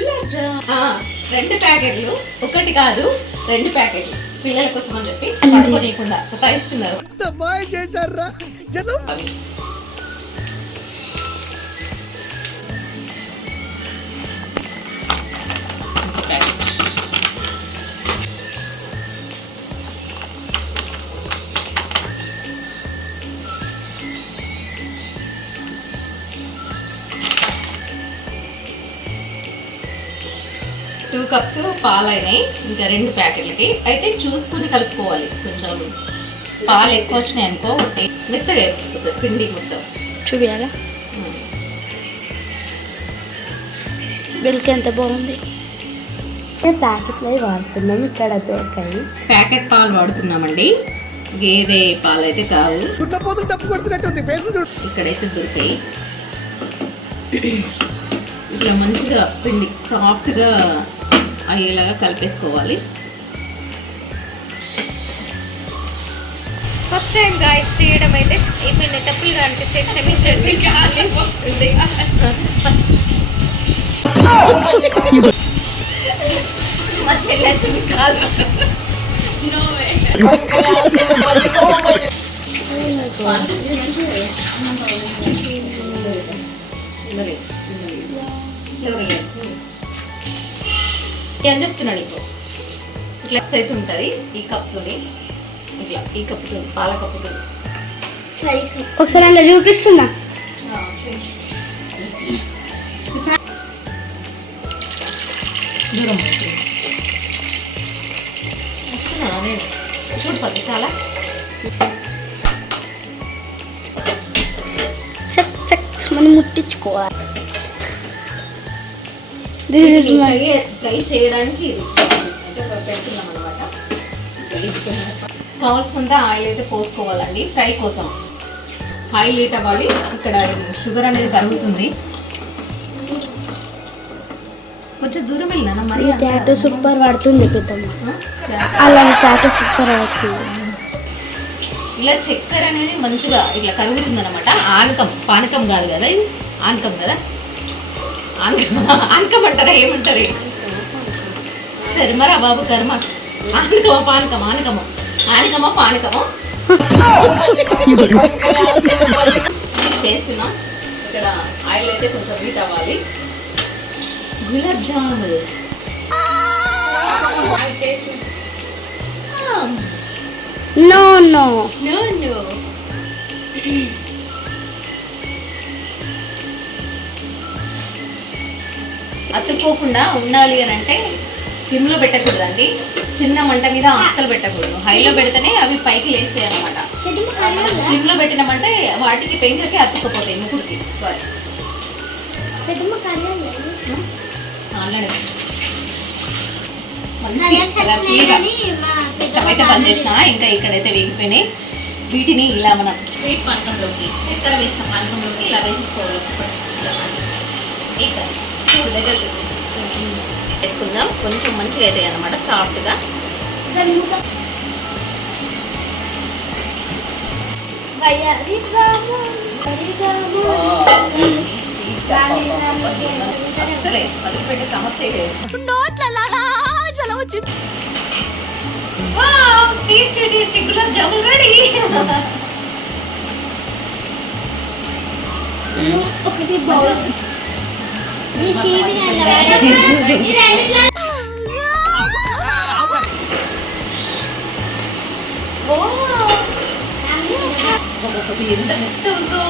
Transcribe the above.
గులాబ్ జామ్ 2 ప్యాకెట్లు, ఒకటి కాదు 2 ప్యాకెట్లు పిల్లల కోసం అని చెప్పి పడుకోనీయకుండా సతాయిస్తున్నారు. టూ కప్స్ పాలైనాయి, ఇంకా 2 ప్యాకెట్లకి అయితే చూసుకుని కలుపుకోవాలి. కొంచెం పాలు ఎక్కువ వచ్చినాయి అనుకో మెత్తగా అయిపోతుంది పిండి మొత్తం. చూపియాలా బిల్కి ఎంత బాగుంది. ప్యాకెట్లో వాడుతున్నాం, ఇక్కడ దొరకాయి ప్యాకెట్ పాలు వాడుతున్నామండి, గేదె పాలు అయితే కావు. ఇక్కడైతే దొరికాయి. ఇట్లా మంచిగా పిండి సాఫ్ట్గా అయ్యేలాగా కలిపేసుకోవాలి. ఫస్ట్ టైం గాయస్ చేయడం అయితే ఏమైనా తప్పులుగా అనిపిస్తే క్షమించండి. మా చెల్లి కాదు ఏం చెప్తున్నా నీకు. ఇట్లా అయితే ఉంటుంది ఈ కప్తోని, ఇట్లా ఈ కప్పుతో పాల కప్పుతో ఒకసారి అలా చూపిస్తున్నా. దూరం వస్తున్నా నేను చూడిపోతుంది చాలా. మనం ముట్టించుకోవాలి. ఫ్రై చేయడానికి పెడుతున్నాం అనమాట. కావాల్సినంత ఆయిల్ అయితే పోసుకోవాలండి ఫ్రై కోసం. ఆయిల్ హీట్ అవ్వాలి. ఇక్కడ షుగర్ అనేది కరుగుతుంది. కొంచెం దూరం వెళ్ళినా మరి ట్యాటో సూపర్ పడుతుంది పెద్దమ్మ, అలా ట్యాటో సూపర్ పడుతుంది. ఇలా చక్కెర అనేది మంచిగా ఇట్లా కరుగుతుంది అనమాట. ఆనకం, పానకం కాదు కదా ఇది, ఆనకం కదా. ఆనకం అంటారా ఏమంటారు? కర్మరా బాబు కర్మ. ఆనకమా పానకం, ఆనకమో ఆనకమో పానకమో చేస్తున్నాం. ఇక్కడ ఆయిల్ అయితే కొంచెం హీట్ అవ్వాలి. గులాబ్ జాములు నో నో నో నో. అతుక్కోకుండా ఉండాలి అని అంటే స్లిమ్లో పెట్టకూడదండి, చిన్న మంట మీద అస్సలు పెట్టకూడదు. హైలో పెడితేనే అవి పైకి లేస్తాయి అనమాట. స్లిమ్లో పెట్టినామంటే వాటికి పెంకకి అతుక్కపోతాయి ముకుడికి. సారీ అయితే బంద్ చేసిన. ఇంకా ఇక్కడైతే వేగిపోయినాయి. వీటిని ఇలా మనం స్వీట్ పానకంలోకి, చక్కెర వేసిన పానకంలోకి ఇలా వేసేసుకోవాలి. దగ్గర వేసుకుందాం. కొంచెం మంచిగా అవుతాయి అన్నమాట, సాఫ్ట్గా. అసలే వదిలిపెట్టే సమస్య లేదు. Tasty tasty gulab jamun ready. ఒకటి ఎంత మెత్త ఉందో.